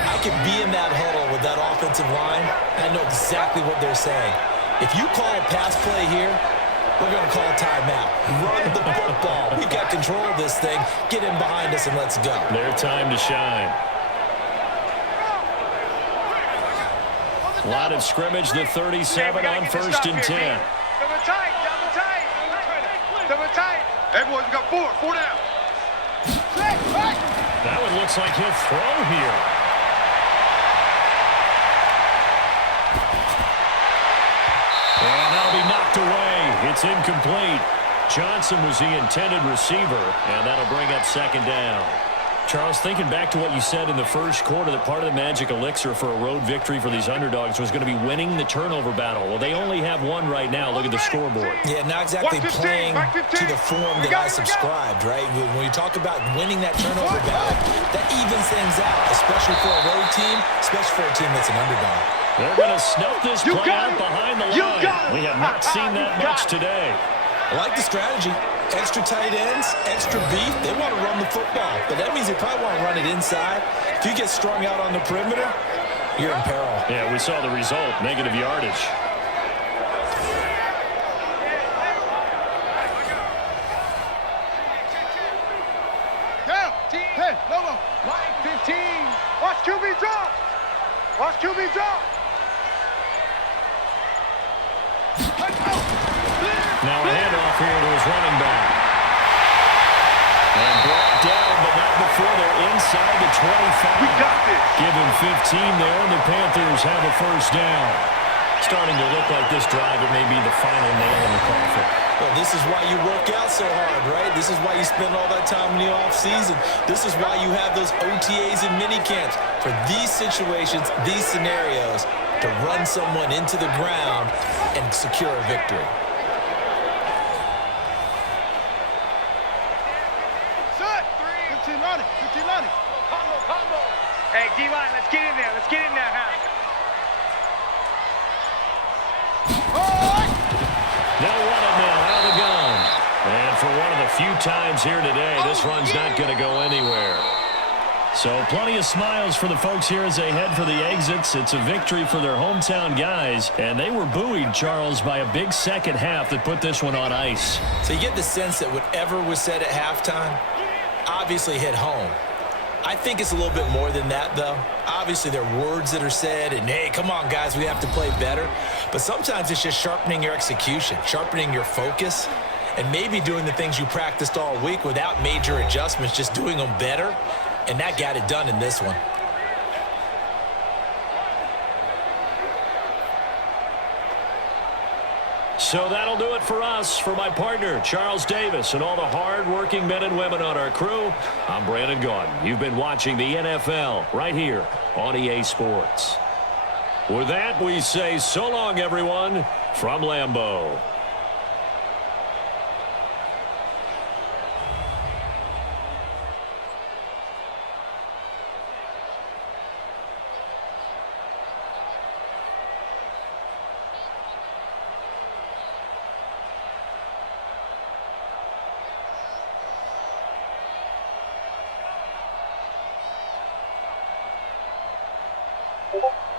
I could be in that huddle with that offensive line, and I know exactly what they're saying. If you call a pass play here, we're going to call a timeout. Run the football. We've got control of this thing. Get in behind us and let's go. Their time to shine. Line of scrimmage, the 37 on 1st and 10. Double tight, double tight. Double tight. Hey, boys, we got 4 down. That one looks like he'll throw here. And that'll be knocked away. It's incomplete. Johnson was the intended receiver, and that'll bring up 2nd down. Charles, thinking back to what you said in the first quarter, that part of the magic elixir for a road victory for these underdogs was going to be winning the turnover battle. Well, they only have one right now. Look at the scoreboard. Yeah, not exactly playing to the form that I subscribed, right? When you talk about winning that turnover battle, that evens things out, especially for a road team, especially for a team that's an underdog. They're going to snuff this play out behind the line. We have not seen that much today. I like the strategy. Extra tight ends, extra beef. They want to run the football, but that means they probably want to run it inside. If you get strung out on the perimeter, you're in peril. Yeah, we saw the result, negative yardage. Down. Hey, Lobo. Line 15. Watch QB drop. Watch QB drop. Now a handoff here to his running back. And brought down, but not before they're inside the 25. We got this. Give him 15 there, and the Panthers have a first down. Starting to look like this drive, it may be the final nail in the coffin. Well, this is why you work out so hard, right? This is why you spend all that time in the offseason. This is why you have those OTAs and mini camps. For these situations, these scenarios, to run someone into the ground and secure a victory. Hey, D-line, let's get in there. Let's get in there, huh? They'll run it now out of the gun. And for one of the few times here today, this run's not going to go anywhere. So plenty of smiles for the folks here as they head for the exits. It's a victory for their hometown guys. And they were buoyed, Charles, by a big second half that put this one on ice. So you get the sense that whatever was said at halftime obviously hit home. I think it's a little bit more than that, though. Obviously, there are words that are said, and, hey, come on, guys, we have to play better. But sometimes it's just sharpening your execution, sharpening your focus, and maybe doing the things you practiced all week without major adjustments, just doing them better, and that got it done in this one. So that'll do it for us. For my partner, Charles Davis, and all the hard-working men and women on our crew, I'm Brandon Gaudin. You've been watching the NFL right here on EA Sports. With that, we say so long, everyone, from Lambeau. Go.